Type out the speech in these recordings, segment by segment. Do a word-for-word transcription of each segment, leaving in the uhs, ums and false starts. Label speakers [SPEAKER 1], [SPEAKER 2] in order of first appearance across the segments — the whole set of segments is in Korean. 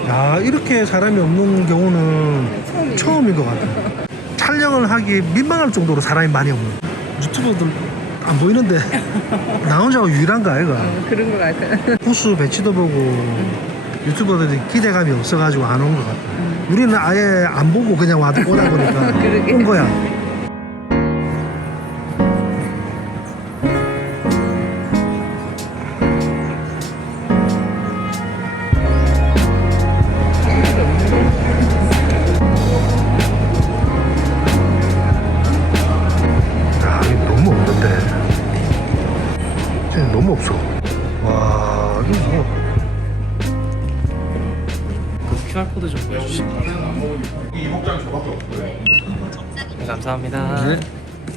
[SPEAKER 1] 야, 이렇게 사람이 없는 경우는
[SPEAKER 2] 처음이네.
[SPEAKER 1] 처음인 것 같아. 촬영을 하기 민망할 정도로 사람이 많이 없는. 유튜버들 안 보이는데 나 혼자가 유일한가 아이가.
[SPEAKER 2] 어, 그런 거 같아.
[SPEAKER 1] 부스 배치도 보고 유튜버들이 기대감이 없어가지고 안 온 것 같아. 우리는 아예 안 보고 그냥 와, 오다 보니까
[SPEAKER 2] 그러게.
[SPEAKER 1] 온 거야. 야, 이거 너무 없는데. 진짜 너무 없어. 와, 이거 뭐.
[SPEAKER 3] 그 큐알코드 좀 보여주시면 네, 감사합니다.
[SPEAKER 1] 네.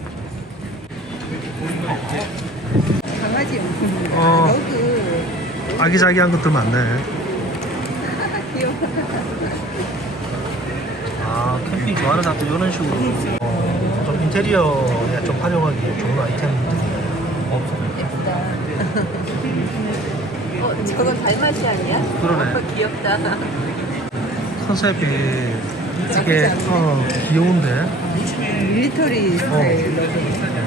[SPEAKER 2] 강아지 용품인데.
[SPEAKER 1] 어.
[SPEAKER 2] 너도
[SPEAKER 1] 아기자기한 것들 많네.
[SPEAKER 2] 귀여워.
[SPEAKER 1] 아, 캠핑 좋아하는 사람도 이런 식으로 어, 좀 인테리어에 좀 활용하기 좋은 아이템들이네요.
[SPEAKER 2] 예쁘다. 어, 저건 달맛이 아니야?
[SPEAKER 1] 그러네.
[SPEAKER 2] 어, 귀엽다.
[SPEAKER 1] 컨셉이 되게 어, 귀여운데.
[SPEAKER 2] 밀리터리 스타일 로고.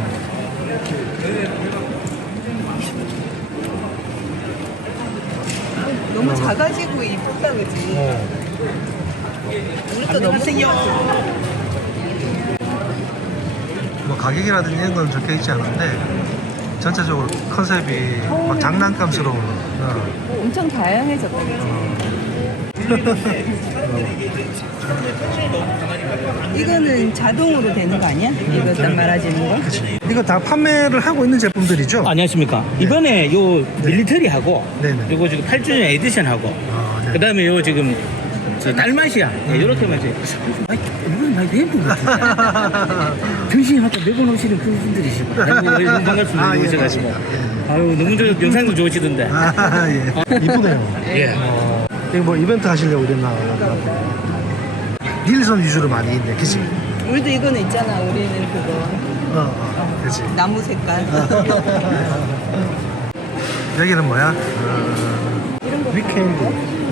[SPEAKER 2] 너무 작아지고 이쁘다, 그지?
[SPEAKER 1] 어.
[SPEAKER 2] 우리 거 너무 귀엽다.
[SPEAKER 1] 뭐 가격이라든지 이런 건 적혀 있지 않은데 전체적으로 컨셉이 막 장난감스러운. 어.
[SPEAKER 2] 엄청 다양해졌다, 그지? 이거는 자동으로 되는 거 아니야? 이거 딱 말아주는 거?
[SPEAKER 1] 그치. 이거 다 판매를 하고 있는 제품들이죠?
[SPEAKER 4] 안녕하십니까. 이번에 요 밀리터리하고
[SPEAKER 1] 네네.
[SPEAKER 4] 요거 지금 팔 주년 에디션하고
[SPEAKER 1] 아, 네.
[SPEAKER 4] 그 다음에 요 지금 저 달마시아 네, 요렇게만 이제 아이 이건 많이 뱀분 같아. 변신하다 매번 오시는 그분들이시고 아이고 너무 반갑습니다.
[SPEAKER 1] 아, 예,
[SPEAKER 4] 오셔가지고
[SPEAKER 1] 맞습니다.
[SPEAKER 4] 아유 너무 저 영상도 좋으시던데.
[SPEAKER 1] 아, 예. 이쁘네요.
[SPEAKER 4] 예.
[SPEAKER 1] 어, 이거 뭐 이벤트 하시려고 그랬나? 닐선 위주로 많이 있네, 그치?
[SPEAKER 2] 우리도 이거는 있잖아. 우리는 그거
[SPEAKER 1] 어, 어, 그치.
[SPEAKER 2] 나무 색깔.
[SPEAKER 1] 여기는 뭐야? 어,
[SPEAKER 2] 이런 거
[SPEAKER 1] 위켄드.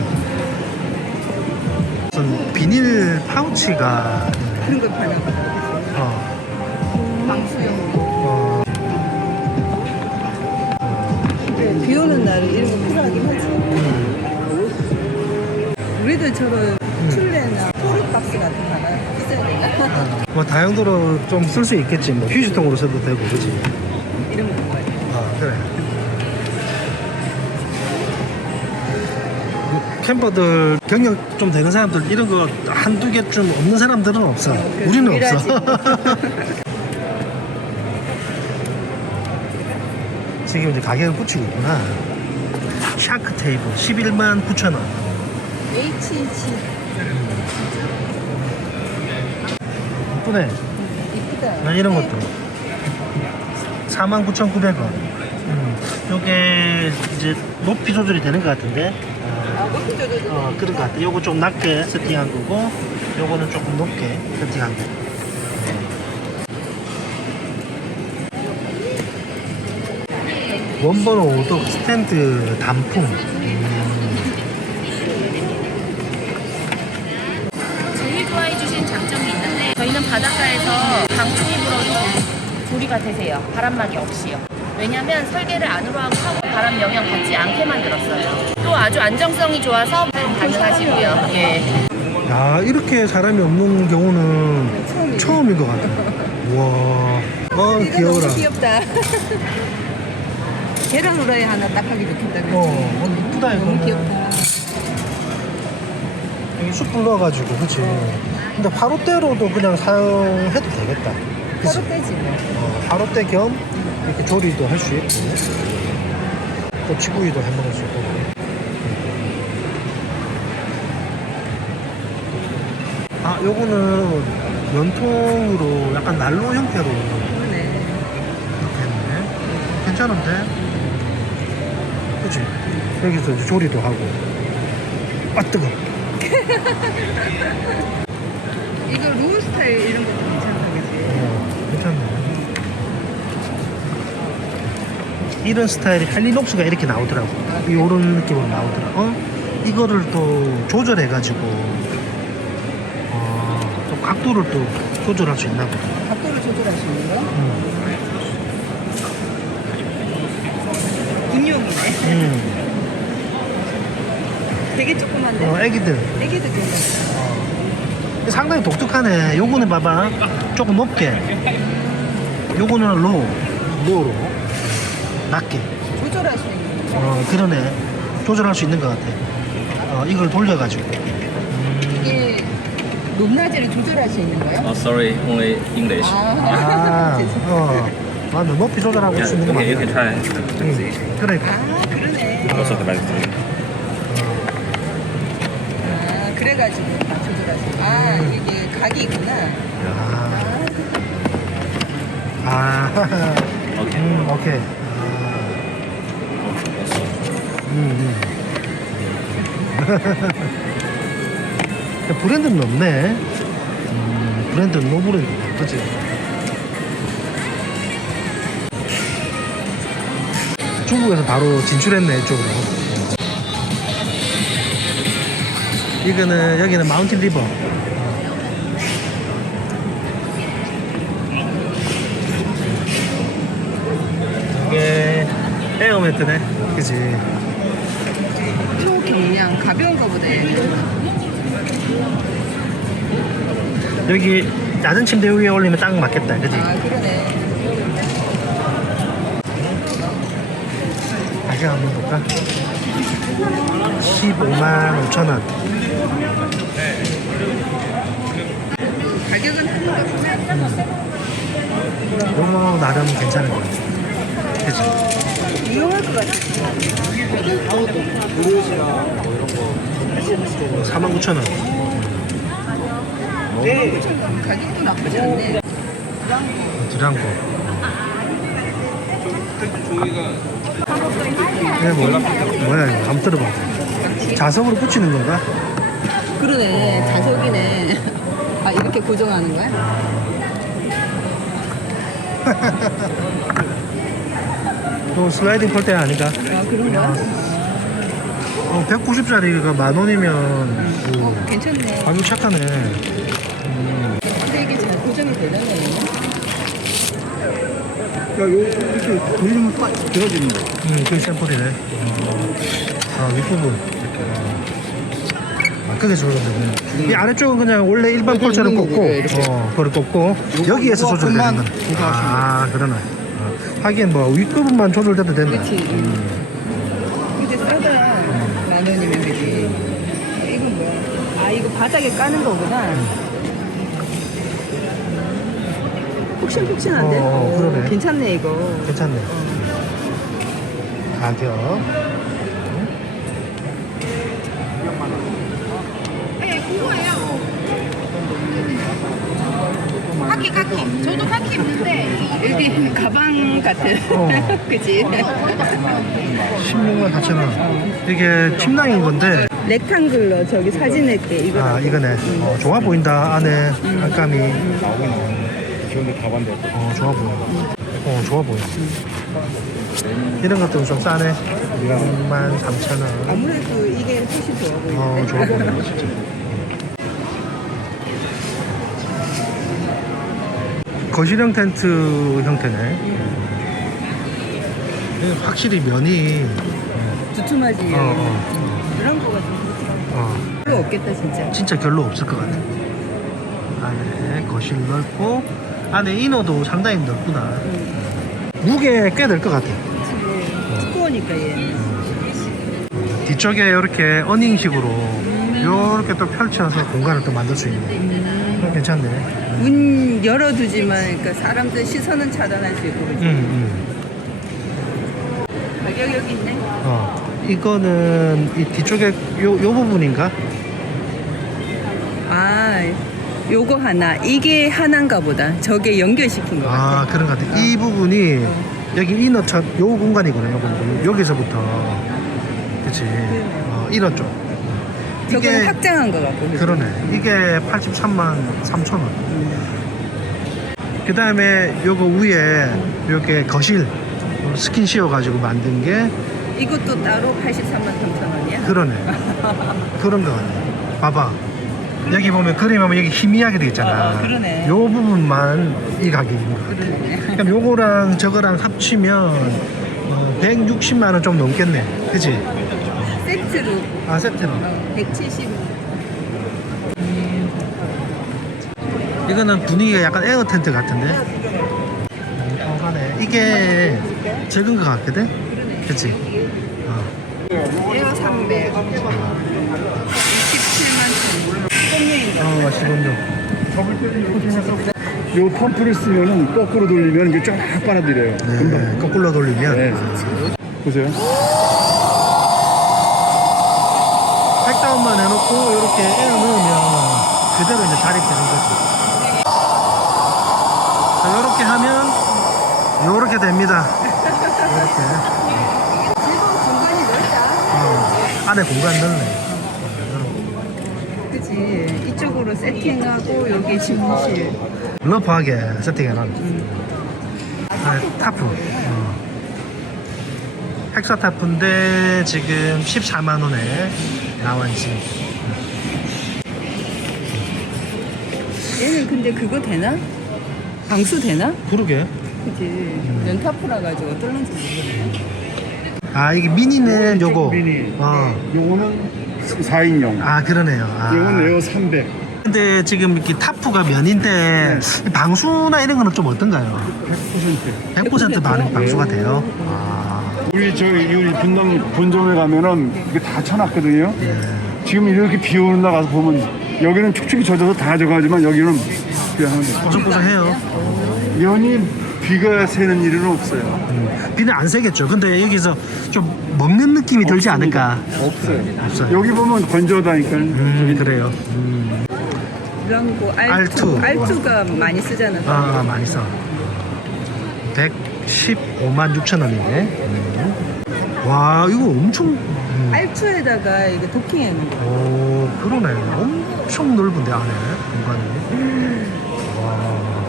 [SPEAKER 1] 무슨 비닐 파우치가
[SPEAKER 2] 그런 거 파나 봐.
[SPEAKER 1] 어,
[SPEAKER 2] 방수용.
[SPEAKER 1] 어,
[SPEAKER 2] 근데 비 오는 날은 이런 거 필요하긴 하지. 우리도 저런 툴레나 토르박스 같은 거 하나 있어야 되나?
[SPEAKER 1] 뭐 다용도로 좀 쓸 수 있겠지. 뭐 휴지통으로 써도 되고, 그치?
[SPEAKER 2] 이런 거 좋아해.
[SPEAKER 1] 아, 그래. 캠퍼들 경력 좀 되는 사람들 이런 거 한두 개쯤 없는 사람들은 없어.
[SPEAKER 2] 그
[SPEAKER 1] 우리는
[SPEAKER 2] 유일하지.
[SPEAKER 1] 없어. 지금 이제 가격을 붙이고 있구나. 샤크 테이블 십일만 구천 원.
[SPEAKER 2] H H
[SPEAKER 1] 이쁘네.
[SPEAKER 2] 이쁘다.
[SPEAKER 1] 아, 이런 것도 사만 구천구백 원. 음, 요게 이제 높이 조절이 되는 것 같은데.
[SPEAKER 2] 아, 높이 줘도
[SPEAKER 1] 어, 그런 것 같아. 요거 좀 낮게 세팅한 거고, 요거는 조금 높게 세팅한 거. 원번호 오독 스탠드 단품.
[SPEAKER 5] 제일 좋아해 주신 장점이 있는데 저희는 바닷가에서 강풍이 불어도 소리가 되세요. 바람막이 없이요. 왜냐면 설계를 안으로 하고 하고 바람 영향 받지 않게 만들었어요. 또 아주 안정성이 좋아서 사용 가능하시고요. 예.
[SPEAKER 1] 야, 이렇게 사람이 없는 경우는
[SPEAKER 2] 처음이네.
[SPEAKER 1] 처음인 것 같아. 와, 어,
[SPEAKER 2] 이거
[SPEAKER 1] 귀여워라.
[SPEAKER 2] 너무 귀엽다. 계란 후라이 하나 딱 하기 좋겠다. 그치?
[SPEAKER 1] 어, 어, 이쁘다,
[SPEAKER 2] 너무
[SPEAKER 1] 이거는.
[SPEAKER 2] 귀엽다.
[SPEAKER 1] 여기 숯불 넣어가지고, 그치. 근데 화롯대로도 그냥 사용해도 되겠다. 그치?
[SPEAKER 2] 서로 떼지 뭐.
[SPEAKER 1] 어, 화롯대 겸 이렇게 조리도 할 수 있고, 또 치구이도 해 먹을 수 있고. 아, 요거는 연통으로 약간 난로 형태로
[SPEAKER 2] 그러네.
[SPEAKER 1] 이렇게 했네. 괜찮은데? 그치? 여기서 이제 조리도 하고. 아, 뜨거.
[SPEAKER 2] 이거 루 스타일 이런 것도 괜찮다, 그치?
[SPEAKER 1] 어, 괜찮네. 이런 스타일이 할리녹스가 이렇게 나오더라고. 이런 느낌으로 나오더라. 어? 이거를 또 조절해가지고 어, 또 각도를 또 조절할 수 있나 보다.
[SPEAKER 2] 각도를 조절할 수 있는 거?
[SPEAKER 1] 음.
[SPEAKER 2] 군용이네.
[SPEAKER 1] 음.
[SPEAKER 2] 되게 조그만데.
[SPEAKER 1] 어, 애기들
[SPEAKER 2] 애기도 괜찮아.
[SPEAKER 1] 상당히 독특하네. 요거는 봐봐 조금 높게, 요거는 로우 로우로 낮게.
[SPEAKER 2] 조절할 수 있는 거.
[SPEAKER 1] 어 그러네. 조절할 수 있는 것 같아. 어 이걸 돌려가지고.
[SPEAKER 2] 이게 높낮이를 조절할 수 있는 거예요?
[SPEAKER 3] Oh, sorry, only English.
[SPEAKER 2] 아,
[SPEAKER 1] 아, 어, 맞아. 높이 조절하고
[SPEAKER 3] Yeah,
[SPEAKER 1] 수 있는 거
[SPEAKER 3] okay, you
[SPEAKER 1] 맞아.
[SPEAKER 3] can try.
[SPEAKER 1] 응, 그러니까.
[SPEAKER 2] 아, 그러네.
[SPEAKER 3] Also the right.
[SPEAKER 2] 아, 그래가지고 다 조절할 수 있는. 아, 이게 각이 있구나.
[SPEAKER 1] 아, 아,
[SPEAKER 3] Okay.
[SPEAKER 1] 음, 오케이. 음, 음. 브랜드는 없네. 음, 브랜드는 노 브랜드. 그치? 중국에서 바로 진출했네, 이쪽으로. 이거는, 여기는 마운틴 리버. 이게 에어매트네. 그치?
[SPEAKER 2] 초경량, 가벼운 거보다.
[SPEAKER 1] 여기 낮은 침대 위에 올리면 딱 맞겠다. 그치?
[SPEAKER 2] 아, 그러네.
[SPEAKER 1] 가격 한번 볼까? 십오만 오천 원.
[SPEAKER 2] 가격은 하는 거 같아.
[SPEAKER 1] 이거 나름 괜찮은 것 같아. 그치?
[SPEAKER 2] 유용할 것 같아.
[SPEAKER 1] 사만 구천 원.
[SPEAKER 2] 가격도 나쁘지 않네.
[SPEAKER 1] 드랑고. 이게 뭐, 뭐야 이거? 한번 들어봐. 자석으로 붙이는 건가?
[SPEAKER 2] 그러네. 자석이네. 아, 이렇게 고정하는 거야?
[SPEAKER 1] 또 슬라이딩 폴대 아닌가?
[SPEAKER 2] 아, 그런 거야?
[SPEAKER 1] 어, 백구십 짜리가 만 원이면
[SPEAKER 2] 어,
[SPEAKER 1] 그
[SPEAKER 2] 괜찮네.
[SPEAKER 1] 가격 착하네.
[SPEAKER 2] 근데 이게 잘 고정이 되려면.
[SPEAKER 4] 야, 요 이렇게 돌리면 딱 들어지는 거.
[SPEAKER 1] 음, 그 샘플이네. 아, 윗부분. 이렇게. 아, 크게 조절되네. 이 아래쪽은 그냥 원래 일반 폴처럼 꽂고, 어, 그걸 꽂고, 여기에서 조절되는 거네. 아, 그러네. 어, 하긴 뭐, 윗부분만 조절돼도 된다.
[SPEAKER 2] 그렇지. 근데 싸다. 만 원이면 그지. 이건 뭐야? 아, 이거 바닥에 까는 거구나. 푹신푹신한데?
[SPEAKER 1] 어, 어, 그러네.
[SPEAKER 2] 괜찮네, 이거.
[SPEAKER 1] 괜찮네. 가격.
[SPEAKER 5] 네, 그거예요. 카키, 카키. 저도 카키 입는데
[SPEAKER 2] 여기 가방 같은.
[SPEAKER 1] 어.
[SPEAKER 2] 그치?
[SPEAKER 1] 십육만 사천 원. 이게 침낭인 건데,
[SPEAKER 2] 렉탱글러 저기 사진 낼게. 이거.
[SPEAKER 1] 아, 이거네. 어, 좋아 보인다. 안에 안감이. 어, 좋아 보여. 어, 좋아 보여. 이런 것들은 좀 싸네. 육만 삼천 원.
[SPEAKER 2] 아무래도 이게 훨씬 좋아 보이는데.
[SPEAKER 1] 어, 좋아 보여, 진짜. 거실형 텐트 형태네. 이게 확실히 면이,
[SPEAKER 2] 두툼하지.
[SPEAKER 1] 어, 어,
[SPEAKER 2] 그런 거가 좀
[SPEAKER 1] 어,
[SPEAKER 2] 별로 없겠다, 진짜.
[SPEAKER 1] 진짜 결로 없을 것 같아. 안에 거실 넓고, 안에 이너도 상당히 넓구나. 무게 꽤 될 것 같아.
[SPEAKER 2] 두꺼우니까 얘.
[SPEAKER 1] 뒤쪽에 이렇게 어닝식으로 이렇게 또 펼쳐서 공간을 또 만들 수 있는. 괜찮네.
[SPEAKER 2] 문 열어두지만 그러니까 사람들 시선은 차단할 수 있고. 그치?
[SPEAKER 1] 응, 응.
[SPEAKER 2] 가격 여기 있네.
[SPEAKER 1] 어, 이거는 이 뒤쪽에 요, 요 부분인가?
[SPEAKER 2] 아, 요거 하나. 이게 하나인가 보다. 저게 연결시킨 거 같아.
[SPEAKER 1] 아, 그런 것 같아. 이 부분이 여기 이너차 요 공간이거든요. 요 부분. 여기서부터. 그치. 어, 이너 쪽.
[SPEAKER 2] 저거는 확장한 거 같고. 그치?
[SPEAKER 1] 그러네. 이게 팔십삼만 삼천 원. 그 다음에 요거 위에 요게 거실 스킨 씌워가지고 만든 게
[SPEAKER 2] 이것도 따로 팔십삼만 삼천 원이야?
[SPEAKER 1] 그러네. 그런 거 같네. 봐봐. 여기 보면 그림 하면 여기 희미하게 돼 있잖아.
[SPEAKER 2] 어, 그러네.
[SPEAKER 1] 요 부분만 이 가격인 것 같아.
[SPEAKER 2] 그러네.
[SPEAKER 1] 그럼 요거랑 저거랑 합치면 어, 백육십만 원 좀 넘겠네. 그치?
[SPEAKER 2] 세트로
[SPEAKER 1] 아, 세트로.
[SPEAKER 2] 어, 백칠십.
[SPEAKER 1] 이거는 분위기가 약간 에어 텐트 같은데? 어, 하네. 이게 적은 것 같거든? 그치? 어.
[SPEAKER 2] 에어 삼백. 이십칠만 원. 홈유인가?
[SPEAKER 1] 어, 시원죠.
[SPEAKER 6] 요 펌프를 쓰면은 거꾸로 돌리면 이게 쫙 빨아들여요.
[SPEAKER 1] 네, 거꾸로 돌리면.
[SPEAKER 6] 네. 보세요.
[SPEAKER 1] 백다운만 해놓고 이렇게 에어 넣으면 그대로 이제 자립되는 거지. 자, 요렇게 하면 요렇게 됩니다. 이렇게.
[SPEAKER 2] 즐거운 공간이 넓다.
[SPEAKER 1] 어, 안에 공간 넓네.
[SPEAKER 2] 그치. 이쪽으로 세팅하고 여기 집무실.
[SPEAKER 1] 러프하게 세팅해놨네. 아, 타프. 어. 헥사 타프인데 지금 십사만 원에 나와있지.
[SPEAKER 2] 얘는 근데 그거 되나? 방수 되나?
[SPEAKER 1] 그러게.
[SPEAKER 2] 그치. 연타프라 가지고 뚫는지 모르겠네.
[SPEAKER 1] 아, 이게 미니는 요거.
[SPEAKER 6] 미니.
[SPEAKER 1] 어.
[SPEAKER 6] 요거는 사 인용.
[SPEAKER 1] 아, 그러네요. 아.
[SPEAKER 6] 요건 에어 삼백.
[SPEAKER 1] 근데 지금 이렇게 타프가 면인데 방수나 이런 거는 좀 어떤가요?
[SPEAKER 6] 백 퍼센트.
[SPEAKER 1] 백 퍼센트 방, 방수가 돼요? 아,
[SPEAKER 6] 우리 저기 우리 분당 본점에 가면은 이게 다 쳐놨거든요.
[SPEAKER 1] 예.
[SPEAKER 6] 지금 이렇게 비 오는 날 가서 보면 여기는 축축이 젖어서 다 젖어가지만 여기는 그냥 하면 돼요.
[SPEAKER 1] 뽀송뽀송해요.
[SPEAKER 6] 연이 비가 새는 일은 없어요.
[SPEAKER 1] 음, 비는 안 새겠죠. 근데 여기서 좀 먹는 느낌이 들지 않을까?
[SPEAKER 6] 없어요.
[SPEAKER 1] 없어요.
[SPEAKER 6] 여기 보면 건조하다니까.
[SPEAKER 1] 음, 그래요. 음,
[SPEAKER 2] 랑고
[SPEAKER 1] 알투.
[SPEAKER 2] 알투. 알투가 많이 쓰잖아.
[SPEAKER 1] 아, 많이 써. 백십오만 육천 원인데. 음. 와, 이거 엄청. 음.
[SPEAKER 2] 알투에다가 이거 도킹해 놓은 거.
[SPEAKER 1] 오, 그러네. 엄청 넓은데, 안에 공간이. 와.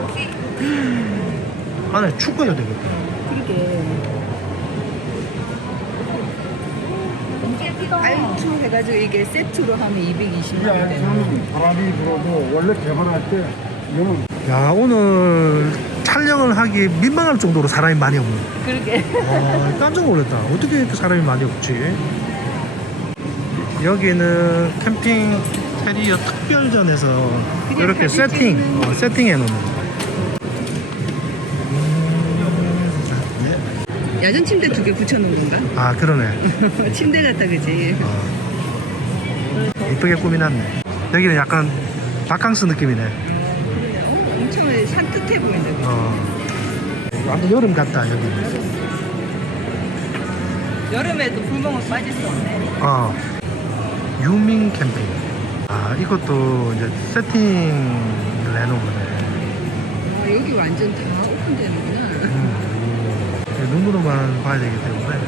[SPEAKER 1] 안에 축구해야 되겠다.
[SPEAKER 2] 그러게. 알투 해가지고 이게 세트로 하면 이백이십만 원 되는 거.
[SPEAKER 6] 지금 바람이 불어도 원래 개발할 때 이거는
[SPEAKER 1] 야, 오늘 촬영을 하기 민망할 정도로 사람이 많이 없네.
[SPEAKER 2] 그러게.
[SPEAKER 1] 아, 깜짝 놀랐다. 어떻게 이렇게 사람이 많이 없지? 여기는 캠핑 테리어 특별전에서
[SPEAKER 2] 그냥
[SPEAKER 1] 이렇게
[SPEAKER 2] 사진
[SPEAKER 1] 세팅,
[SPEAKER 2] 찍는
[SPEAKER 1] 어, 세팅해 놓는 거. 음,
[SPEAKER 2] 야전 침대 두 개 붙여놓은 건가?
[SPEAKER 1] 아, 그러네.
[SPEAKER 2] 침대 같다 그지?
[SPEAKER 1] 이쁘게 꾸미놨네. 여기는 약간 바캉스 느낌이네.
[SPEAKER 2] 엄청 산뜻해 보인다. 그지?
[SPEAKER 1] 어. 완전 여름 같다, 여기는.
[SPEAKER 2] 여름에도 불멍은 빠질 수 없네.
[SPEAKER 1] 어. 유민 캠핑. 아, 이것도 이제 세팅을 해놓은 거네.
[SPEAKER 2] 아, 여기 완전 다 오픈되는구나.
[SPEAKER 1] 음. 눈으로만 봐야 되기 때문에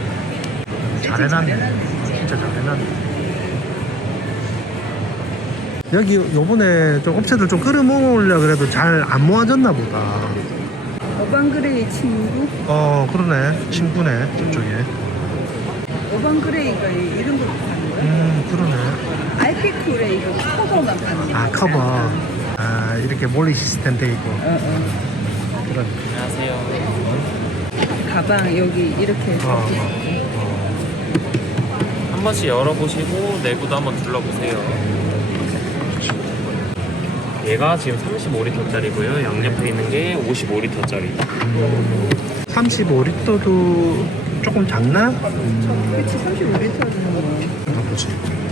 [SPEAKER 1] 잘해놨네. 진짜 잘해놨네. 여기 요번에 좀 업체들 좀 끌어모으려고 그래도 잘 안 모아졌나 보다.
[SPEAKER 2] 어반그레이 친구?
[SPEAKER 1] 어, 그러네. 친구네, 저쪽에.
[SPEAKER 2] 어반그레이가 이- 이런 거 파는 거야?
[SPEAKER 1] 음, 그러네.
[SPEAKER 2] 알피쿨에 이거 커버만 파는 거.
[SPEAKER 1] 아, 커버. 아, 이렇게 몰리 시스템 돼 있고.
[SPEAKER 2] 어, 어.
[SPEAKER 1] 그런.
[SPEAKER 3] 안녕하세요.
[SPEAKER 2] 가방 여기 이렇게 해서.
[SPEAKER 1] 어.
[SPEAKER 3] 한 번씩 열어보시고 내부도 한번 둘러보세요. 얘가 지금 삼십오 리터짜리고요. 양옆에 있는 게 오십오 리터짜리.
[SPEAKER 1] 삼십오 리터도 조금 작나? 음,
[SPEAKER 2] 그치 삼십오 리터는 뭐.
[SPEAKER 1] 보지.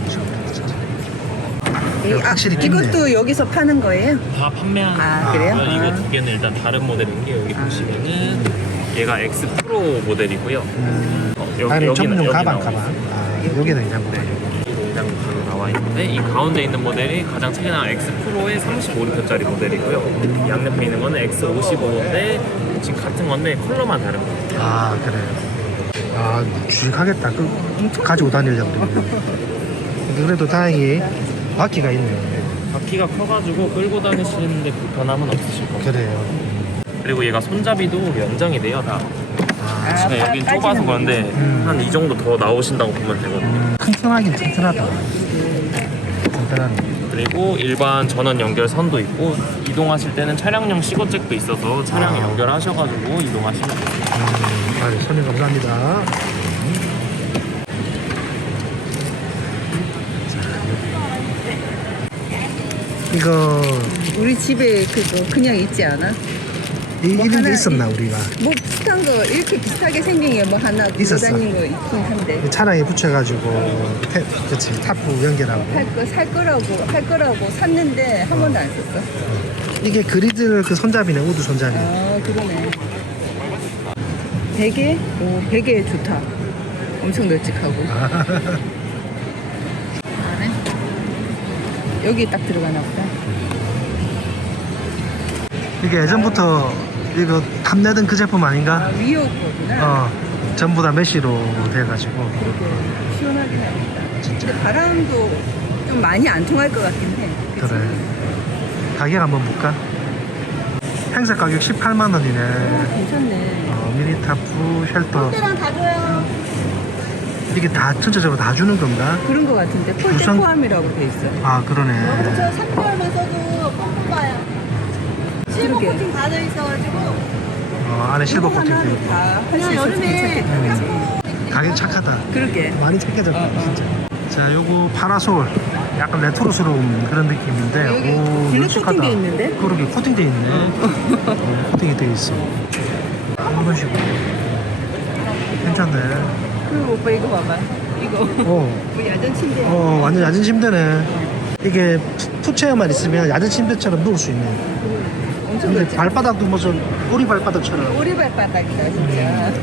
[SPEAKER 2] 이- 아,
[SPEAKER 1] 확실히 깊네.
[SPEAKER 2] 이것도 여기서 파는 거예요?
[SPEAKER 3] 다 판매하는
[SPEAKER 2] 아, 그래요?
[SPEAKER 3] 거고요. 이거
[SPEAKER 2] 아.
[SPEAKER 3] 두 개는 일단 다른 모델인 게 여기 보시면은 얘가 X 프로 모델이고요.
[SPEAKER 1] 음,
[SPEAKER 3] 어, 여기,
[SPEAKER 1] 아니,
[SPEAKER 3] 여기는
[SPEAKER 1] 전문
[SPEAKER 3] 여기
[SPEAKER 1] 가방,
[SPEAKER 3] 나와
[SPEAKER 1] 가방.
[SPEAKER 3] 있어요.
[SPEAKER 1] 아, 여기는 이제 뭐.
[SPEAKER 3] 이 농장으로 나와 있는데 이 가운데 있는 모델이 가장 최근에 나온 X 프로의 삼십오 리터짜리 모델이고요. 양옆에 있는 거는 X 오십오인데 지금 같은 건데 컬러만 다른 거예요.
[SPEAKER 1] 아, 그래요. 아, 묵직하겠다. 그, 가지고 다니려고. 그래도 다행히 바퀴가 있네요.
[SPEAKER 3] 바퀴가 커가지고 끌고 다니시는데 불편함은 없으실 거예요.
[SPEAKER 1] 그래요.
[SPEAKER 3] 그리고 얘가 손잡이도 연장이 돼요. 다.
[SPEAKER 1] 아, 아,
[SPEAKER 3] 제가 여긴 좁아서 그런데
[SPEAKER 1] 음.
[SPEAKER 3] 한 이 정도 더 나오신다고 보면 되거든요.
[SPEAKER 1] 음, 튼튼하긴 튼튼하다. 튼튼하네.
[SPEAKER 3] 그리고 일반 전원 연결 선도 있고 이동하실 때는 차량용 시거잭도 있어서 차량에
[SPEAKER 1] 아.
[SPEAKER 3] 연결하셔가지고 이동하시면 돼요.
[SPEAKER 1] 음, 아, 선생님 감사합니다. 이거
[SPEAKER 2] 우리 집에 그거 그냥 있지 않아?
[SPEAKER 1] 이,
[SPEAKER 2] 뭐
[SPEAKER 1] 이런
[SPEAKER 2] 하나
[SPEAKER 1] 게 있었나
[SPEAKER 2] 이-
[SPEAKER 1] 우리가
[SPEAKER 2] 뭐 비슷한 거 이렇게 비슷하게 생긴 게 뭐 하나 들고
[SPEAKER 1] 있었어.
[SPEAKER 2] 다니는 거 있긴 한데
[SPEAKER 1] 차량에 붙여가지고 태, 그치 타프 연결하고
[SPEAKER 2] 할 거 살 거라고 할 거라고 샀는데 한 번도 안 썼어.
[SPEAKER 1] 이게 그리들 그 손잡이네 우드 손잡이.
[SPEAKER 2] 아 그러네. 베개? 오 베개 좋다. 엄청 널찍하고. 여기 딱 들어가나 보다.
[SPEAKER 1] 이게 예전부터 이거 탐내던 그 제품 아닌가?
[SPEAKER 2] 아 위오 거구나.
[SPEAKER 1] 어 전부 다 메쉬로 돼가지고
[SPEAKER 2] 그렇게 시원하긴 하겠다. 근데 바람도 좀 많이 안 통할 것 같긴 해. 그치?
[SPEAKER 1] 그래. 가격 한번 볼까? 행사 가격 십팔만 원이네.
[SPEAKER 2] 괜찮네.
[SPEAKER 1] 어, 미니타프 쉘터
[SPEAKER 2] 랑 다 줘요.
[SPEAKER 1] 이게 다 전체적으로 다 주는 건가?
[SPEAKER 2] 그런 것 같은데 폴대
[SPEAKER 1] 우선-
[SPEAKER 2] 포함이라고 돼 있어.
[SPEAKER 1] 아 그러네.
[SPEAKER 7] 삼 개월만 써도 뽕뽕 봐요. 실버
[SPEAKER 2] 그러게.
[SPEAKER 7] 코팅 다 돼 있어가지고
[SPEAKER 1] 어, 안에 실버 코팅 돼 있고
[SPEAKER 2] 다할수
[SPEAKER 7] 그냥
[SPEAKER 2] 있어서
[SPEAKER 7] 여름에
[SPEAKER 2] 괜찮겠다. 그치?
[SPEAKER 1] 가격 착하다.
[SPEAKER 2] 그러게.
[SPEAKER 1] 많이 착해졌다 진짜. 자 요거 파라솔 약간 레트로스러운 그런 느낌인데
[SPEAKER 2] 여기
[SPEAKER 1] 오
[SPEAKER 2] 블랙
[SPEAKER 1] 널찍하다.
[SPEAKER 2] 코팅돼 있는데?
[SPEAKER 1] 그러게 코팅돼 있네. 어, 코팅이 돼 있어. 이런 식으로 괜찮네.
[SPEAKER 2] 그리고 오빠 이거 봐봐. 이거
[SPEAKER 1] 어,
[SPEAKER 2] 우리 야전 침대.
[SPEAKER 1] 어 완전 야전 침대네. 이게 푸체어만 있으면 야전 침대처럼 누울 수 있네.
[SPEAKER 2] 엄청
[SPEAKER 1] 근데
[SPEAKER 2] 넓지.
[SPEAKER 1] 발바닥도 무슨 오리 발바닥처럼.
[SPEAKER 2] 오리 발바닥이다 진짜.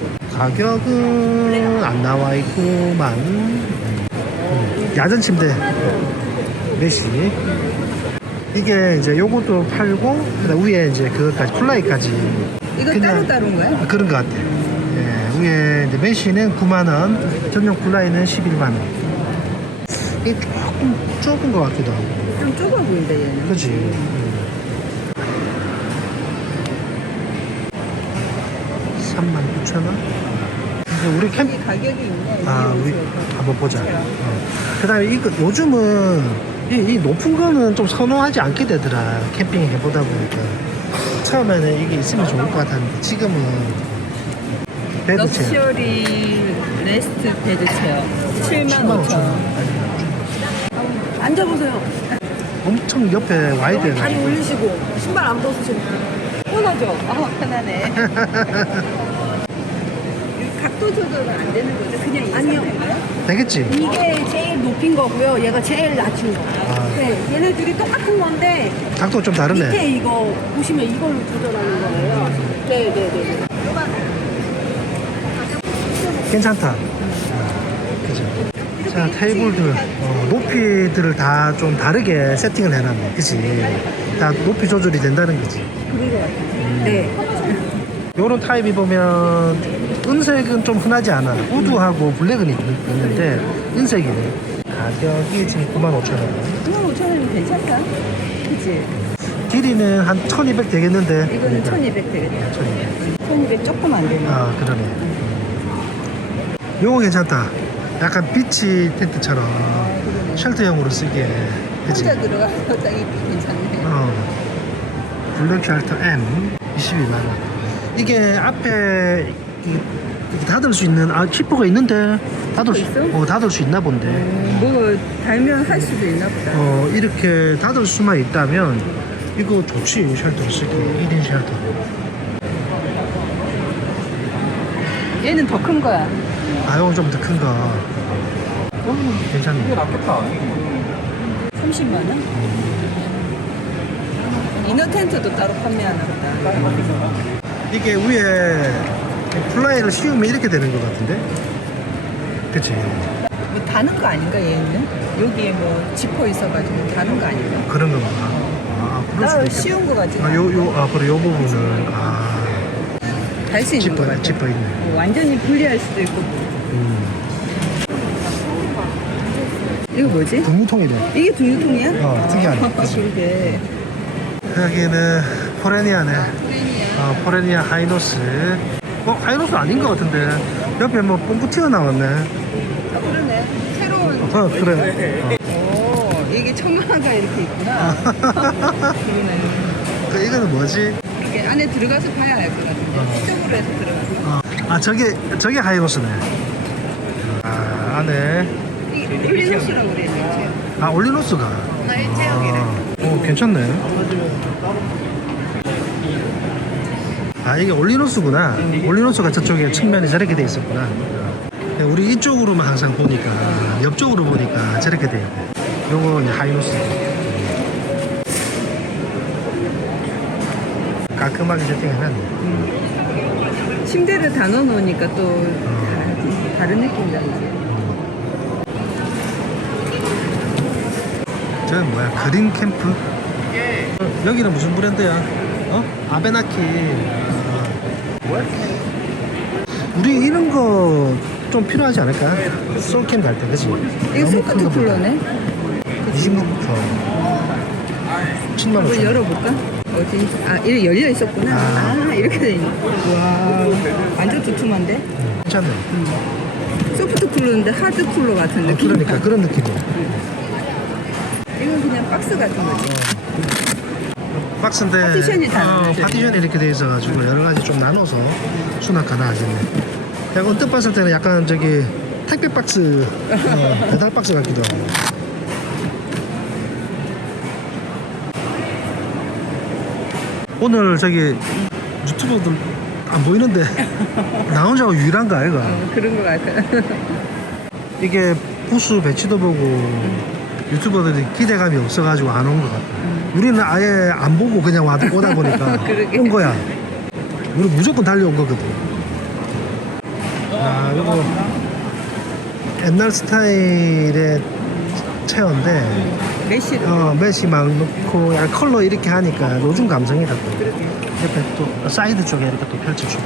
[SPEAKER 1] 가격은 안 나와 있구만. 음, 야전 침대 메시. 이게 이제 요것도 팔고 그다음 위에 이제 그것까지 플라이까지.
[SPEAKER 2] 이거
[SPEAKER 1] 그냥-
[SPEAKER 2] 따로 따로인 거야?
[SPEAKER 1] 아, 그런 것 같아. 예, 위에 이제 메시는 구만 원, 전용 플라이는 십일만 원. 이게 조금 좁은 것 같기도 하고.
[SPEAKER 2] 좀 좁아 보인다 얘는.
[SPEAKER 1] 그치? 음. 삼만 구천 원? 근데 우리 캠,
[SPEAKER 2] 이 가격이 있네.
[SPEAKER 1] 아,
[SPEAKER 2] 이게
[SPEAKER 1] 우리
[SPEAKER 2] 무슨-
[SPEAKER 1] 한번 보자. 어. 그 다음에 이거 요즘은 이, 이 높은 거는 좀 선호하지 않게 되더라. 캠핑 해보다 보니까. 처음에는 이게 있으면 좋을 것 같았는데 지금은 베드체어.
[SPEAKER 2] 럭셔리 레스트 베드 체어 칠만
[SPEAKER 1] 칠만
[SPEAKER 2] 오천
[SPEAKER 1] 오천 원.
[SPEAKER 2] 원. 앉아보세요.
[SPEAKER 1] 엄청 옆에 와이드해
[SPEAKER 2] 다리
[SPEAKER 1] 가지고.
[SPEAKER 2] 올리시고 신발 안 벗으시고 편하죠? 아 편하네. 각도 조절은 안 되는 거죠? 그냥 아니요.
[SPEAKER 1] 되겠지?
[SPEAKER 7] 이게 제일 높인 거고요. 얘가 제일 낮춘 거.
[SPEAKER 1] 아.
[SPEAKER 7] 네, 얘네들이 똑같은 건데
[SPEAKER 1] 각도 좀 다르네.
[SPEAKER 7] 밑에 이거 보시면 이걸로 조절하는 거예요. 네, 네, 네.
[SPEAKER 1] 괜찮다. 그죠? 자, 테이블들, 어, 높이들을 다 좀 다르게 세팅을 해놨네. 그치? 다 높이 조절이 된다는 거지.
[SPEAKER 2] 그런 거 같아요. 네.
[SPEAKER 1] 요런 타입이 보면 은색은 좀 흔하지 않아. 우드하고 블랙은 있- 있는데 은색이네. 가격이 지금 구만 오천 원.
[SPEAKER 2] 구만 오천 원이면 괜찮다. 그치?
[SPEAKER 1] 길이는 한 천이백 되겠는데.
[SPEAKER 2] 이거는 천이백 되겠다.
[SPEAKER 1] 천이백.
[SPEAKER 2] 천이백 조금 안 되네.
[SPEAKER 1] 아, 그러네. 요거 괜찮다. 약간 비치 텐트처럼 쉘터용으로 쓰기에. 그치?
[SPEAKER 2] 혼자 들어가서 딱 입기 괜찮네.
[SPEAKER 1] 어. 블랙 쉘터 M 이십이만 원. 이게 앞에 이, 이렇게 닫을 수 있는 아 키퍼가 있는데 닫을 수
[SPEAKER 2] 있어?
[SPEAKER 1] 어 닫을 수 있나 본데.
[SPEAKER 2] 뭐 달면 할 수도 있나 보다.
[SPEAKER 1] 어 이렇게 닫을 수만 있다면 이거 좋지 쉘터 쓰기 일 인 쉘터.
[SPEAKER 2] 얘는 더 큰 거야.
[SPEAKER 1] 아 이건 좀 더 큰 거. 어 괜찮네.
[SPEAKER 2] 삼십만 원? 이너 텐트도 따로 판매하나 보다.
[SPEAKER 1] 이게 위에 플라이를 씌우면 이렇게 되는 것 같은데. 그치?
[SPEAKER 2] 뭐 다는 거 아닌가 얘는? 여기에 뭐 지퍼 있어가지고 다는 거 아닌가?
[SPEAKER 1] 그런 건가? 아 그럴 수도
[SPEAKER 2] 따로
[SPEAKER 1] 있겠다.
[SPEAKER 2] 씌운 거 같지?
[SPEAKER 1] 아, 요, 요, 아, 그래, 요 부분은, 아,
[SPEAKER 2] 달수 있는 거
[SPEAKER 1] 지퍼,
[SPEAKER 2] 같아.
[SPEAKER 1] 지퍼 있네.
[SPEAKER 2] 뭐 완전히 분리할 수도 있고.
[SPEAKER 1] 음.
[SPEAKER 2] 이거 뭐지?
[SPEAKER 1] 분무통이네.
[SPEAKER 2] 이게 두유통이야?
[SPEAKER 1] 어, 특이하네. 그치?
[SPEAKER 2] 그러게.
[SPEAKER 1] 여기는 포레니아네. 어, 포레니아 하이노스. 어 하이로스 아닌 것 같은데 옆에 뭐 뽕꾸 튀어나왔네.
[SPEAKER 2] 아, 그러네. 새로운.
[SPEAKER 1] 어 그래.
[SPEAKER 2] 오, 이게 청아가 이렇게 있구나. 그러네.
[SPEAKER 1] 그 이거는 뭐지?
[SPEAKER 2] 이렇게 안에 들어가서 봐야 알 것 같은데. 이쪽으로 해서 들어가서.
[SPEAKER 1] 어. 아 저게 저게 하이로스네. 아 안에
[SPEAKER 2] 이게 올리노스라고 그랬는데.
[SPEAKER 1] 아 올리노스가.
[SPEAKER 2] 나 일제형이래.
[SPEAKER 1] 어 괜찮네. 아 이게 올리노스구나. 올리노스가 저쪽에 측면이 저렇게 돼 있었구나. 우리 이쪽으로만 항상 보니까 옆쪽으로 보니까 저렇게 돼요. 요거 이제 하이노스. 깔끔하게 세팅해놨네.
[SPEAKER 2] 침대를 다 넣어놓으니까 또 다, 다른 느낌이다, 이제.
[SPEAKER 1] 저건 뭐야? 그린 캠프? 어, 여기는 무슨 브랜드야? 어? 아베나키. 어. 우리 이런 거 좀 필요하지 않을까? 솔캠 갈 때, 그치?
[SPEAKER 2] 이거 소프트 쿨러네?
[SPEAKER 1] 이십육 표. 칠만
[SPEAKER 2] 한번
[SPEAKER 1] 오천 원.
[SPEAKER 2] 열어볼까? 어디? 아, 이렇게 열려 있었구나.
[SPEAKER 1] 아.
[SPEAKER 2] 아, 이렇게 돼 있네. 와, 완전 두툼한데?
[SPEAKER 1] 괜찮네.
[SPEAKER 2] 소프트 쿨러인데 하드 쿨러 같은
[SPEAKER 1] 어,
[SPEAKER 2] 느낌.
[SPEAKER 1] 그러니까 그런 느낌이야.
[SPEAKER 2] 이건 그냥 박스 같은 거지.
[SPEAKER 1] 박스인데
[SPEAKER 2] 파티션이 다
[SPEAKER 1] 어,
[SPEAKER 2] 나눠져
[SPEAKER 1] 파티션이 이렇게 돼 있어가지고 여러 가지 좀 나눠서 수납 가능하겠네. 그냥 언뜻 봤을 때는 약간 저기 택배 박스, 어, 배달 박스 같기도 하고. 오늘 저기 유튜버들 안 보이는데 나 혼자 유일한가 아이가?
[SPEAKER 2] 어, 그런 거 같아.
[SPEAKER 1] 이게 부스 배치도 보고 유튜버들이 기대감이 없어가지고 안 온 것 같아. 우리는 아예 안 보고 그냥 와, 오다 보니까
[SPEAKER 2] 그러게.
[SPEAKER 1] 온 거야. 우리 무조건 달려온 거거든. 아, 이거 옛날 스타일의 체어인데
[SPEAKER 2] 메쉬로.
[SPEAKER 1] 어, 메시 막 넣고 약간 컬러 이렇게 하니까 요즘 감성이다 또. 옆에 또 사이드 쪽에 이렇게 또 펼쳐주고.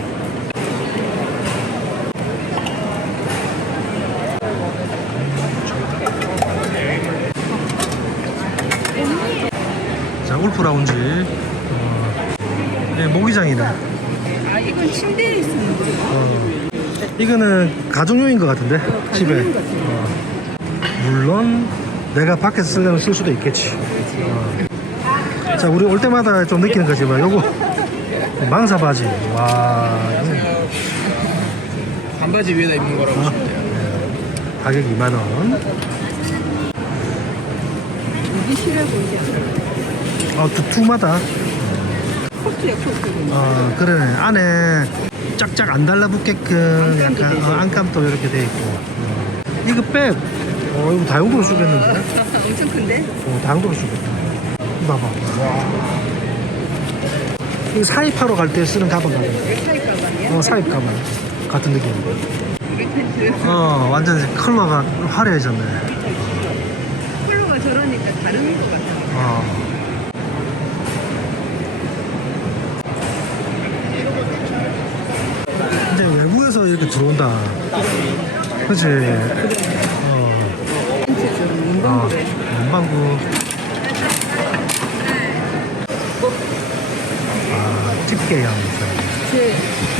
[SPEAKER 1] 자, 울프 라운지. 어, 네, 모기장이네.
[SPEAKER 2] 아, 이건 침대에 있는 거.
[SPEAKER 1] 어, 이거는 가정용인 것 같은데 집에.
[SPEAKER 2] 가정용 같은 거.
[SPEAKER 1] 어, 물론 내가 밖에서 쓰려면 쓸 수도 있겠지. 어. 자, 우리 올 때마다 좀 느끼는 거지만 요거 망사 바지. 와, 이거
[SPEAKER 4] 반바지 위에다 입는 거라고
[SPEAKER 1] 어?
[SPEAKER 4] 보시면 돼요.
[SPEAKER 1] 가격 이만 원.
[SPEAKER 2] 이게 실해 보이지 않아?
[SPEAKER 1] 어, 두툼하다.
[SPEAKER 2] 코트야, 코트.
[SPEAKER 1] 어, 그래. 안에 짝짝 안 달라붙게끔
[SPEAKER 2] 안감도
[SPEAKER 1] 약간
[SPEAKER 2] 되죠.
[SPEAKER 1] 어, 안감도 이렇게 돼 있고. 어. 이거 백. 어, 이거 다용도로 쓰겠는데?
[SPEAKER 2] 엄청 큰데?
[SPEAKER 1] 어, 다용도로 쓰겠다. 이거 봐봐. 와. 이거 사입하러 갈 때 쓰는 가방 같아.
[SPEAKER 2] 왜 사입 가방이야?
[SPEAKER 1] 어, 사입 가방. 같은 느낌.
[SPEAKER 2] 우리 텐트.
[SPEAKER 1] 어, 완전 컬러가 화려해졌네.
[SPEAKER 2] 컬러가 저러니까 다른 것 같아.
[SPEAKER 1] 어. 이제 외부에서 이렇게 들어온다. 그치? 어,
[SPEAKER 2] 텐트죠.
[SPEAKER 1] 어,
[SPEAKER 2] 문방구래.
[SPEAKER 1] 문방구. 아, 집게 양.
[SPEAKER 2] 제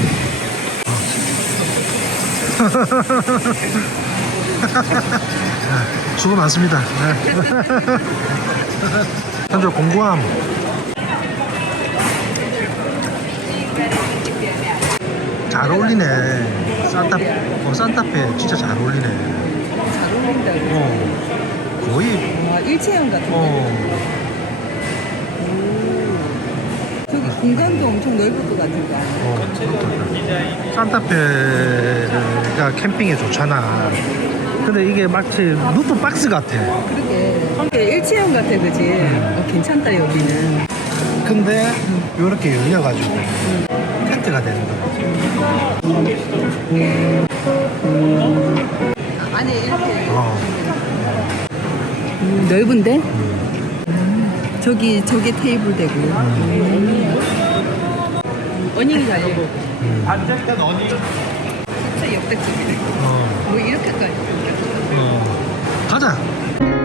[SPEAKER 1] 수고 많습니다. 네. 현재 공부함. 잘 어울리네. 산타, 어, 산타페 진짜 잘 어울리네.
[SPEAKER 2] 잘 어울린다.
[SPEAKER 1] 어, 거의,
[SPEAKER 2] 와, 일체형 같은데.
[SPEAKER 1] 어,
[SPEAKER 2] 저기 공간도 엄청 넓을 것 같은 거 아니야?
[SPEAKER 1] 어, 산타페가 캠핑에 좋잖아. 근데 이게 마치 루프 박스 같아.
[SPEAKER 2] 그러게. 이게 일체형 같아, 그지? 어, 괜찮다, 여기는.
[SPEAKER 1] 근데 이렇게 열려가지고 텐트가 되는 거야.
[SPEAKER 2] 안에 이렇게
[SPEAKER 1] 어.
[SPEAKER 2] 음, 넓은데? 음, 저기, 저기 테이블 되고. 음. 어닝이 달리고. 진짜 역대급이네.
[SPEAKER 1] 어.
[SPEAKER 2] 뭐 이렇게까지.
[SPEAKER 1] 어. 가자.